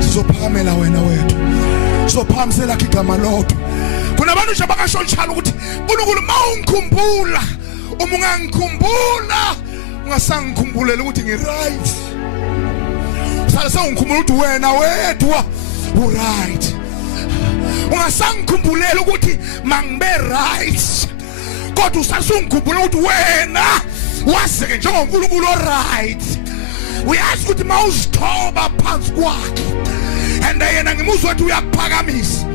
Sizophakamela wena wethu. Sizophakamisela igama lodwa. Kunabantu nje abakasho njalo ukuthi uNkulunkulu mawungikhumbula, uma ungangikhumbula ungasangikhumbulele ukuthi ngiright. Sala sawungikhumbula ukuthi wena wedwa uright. Ungasangikhumbulele ukuthi mangibe right. Kodwa usasungikhumbula ukuthi wena waseke njengoNkulunkulu oright. Uyazi ukuthi mawuzithoba phansi kwakhe and yena ngimuzwa ukuthi uyakuphakamisa.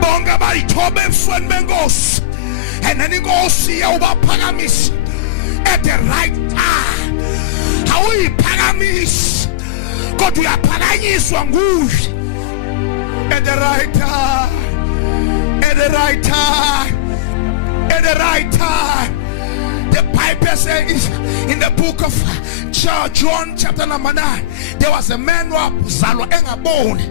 Bonke abayithoba ebusweni benkosi and inkosi iyawubaphakamisa at the right time. Awuyiphakamisa kodwa uyaphakanyiswa nguye at the right time. At the right time. At the right time. The Bible says in the book of John chapter number 9, there was a man who wazalwa engaboni.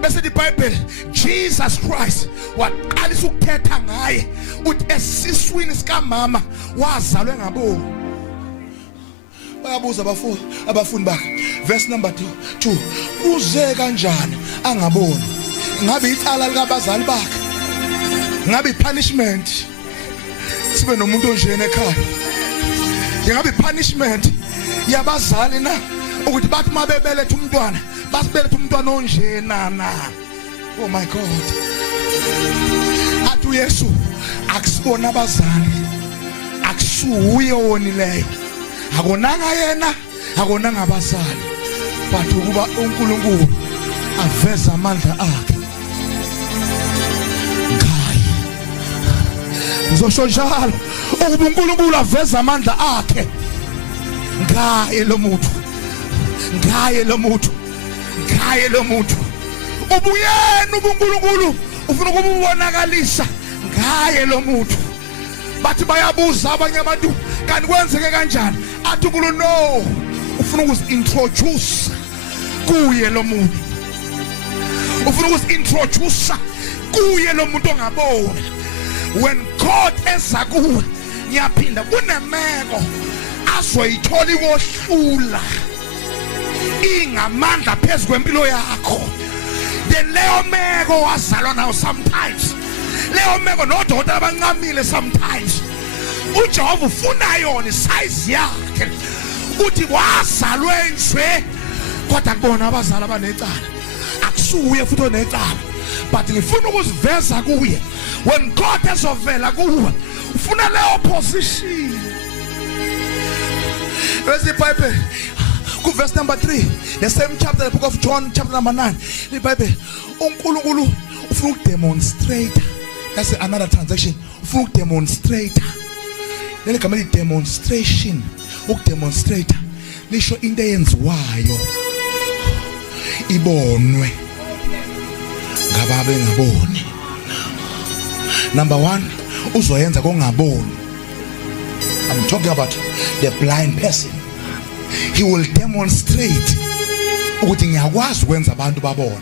Bese the Bible, Jesus Christ waqalisa ukuthetha ngaye uthi esiswini sika mama wazalwa engaboni. Bayabuza abafundi bakhe verse number 2, kuze kanjani angaboni? Ngabe icala likabazali bakhe? Ngabe punishment sibe nomuntu onjena ekhaya? Ngabe punishment yabazali na ukuthi bathi mabebeletha umntwana basibeletha umntwana onjena na? Oh my God. Athu Yesu akusibona abazali, akusuye owonileyo, akonanga yena, akonanga abazali, but ukuba uNkulunkulu aveza amandla akhe ngaye. Ngizosho njalo ukuba uNkulunkulu aveza amandla akhe ngaye lo muntu, ngaye lo muntu, ngaye lo muntu. Ubuyena uNkulunkulu ufuna ukubonakalisa ngaye lo muntu. Bathi bayabuza abanye abantu kanti kwenzeke kanjani? Athi uNkulunkulu no, ufuna ukuzintroduce kuye lo muntu, ufuna ukuzintroduce kuye lo muntu ongaboni. When God eza kuwe ngiyaphinda kunemeko azoyithola ikohlula ingamandla phezu kwempilo yakho. Then leyo meko wazalwa nayo sometimes, leyo meko nodokotela abancamile sometimes, uJehova ufuna yona size yakhe uthi wazalwe nje kodwa kubona abazali abanecala akusuye futhi onecala, but ngifuna ukuziveza kuye. When God ezovela kuwe ufuna leyo position. Where's the Bible? Verse number 3, the same chapter, the book of John chapter number 9. The Bible, uNkulunkulu ufuna ukudemonstrate. That's another transaction. Ufuna ukudemonstrate. Leli gama li demonstration, ukudemonstrate lisho into eyenziwayo ibonwe ngababe ngaboni. Number 1, uzoyenza kongaboni. I'm talking about the blind person. He will demonstrate ukuthi ngiyakwazi ukwenza abantu babone.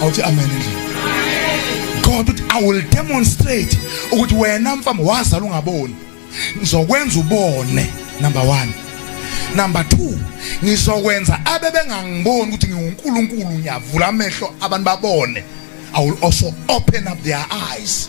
Awuthi amen endlini. God, I will demonstrate ukuthi wena mfana wazala ungaboni, ngizokwenza ubone. Number 1. Number 2, ngizokwenza abebengangiboni ukuthi ngiuNkulunkulu, ngiyavula amehlo abantu babone. I will also open up their eyes.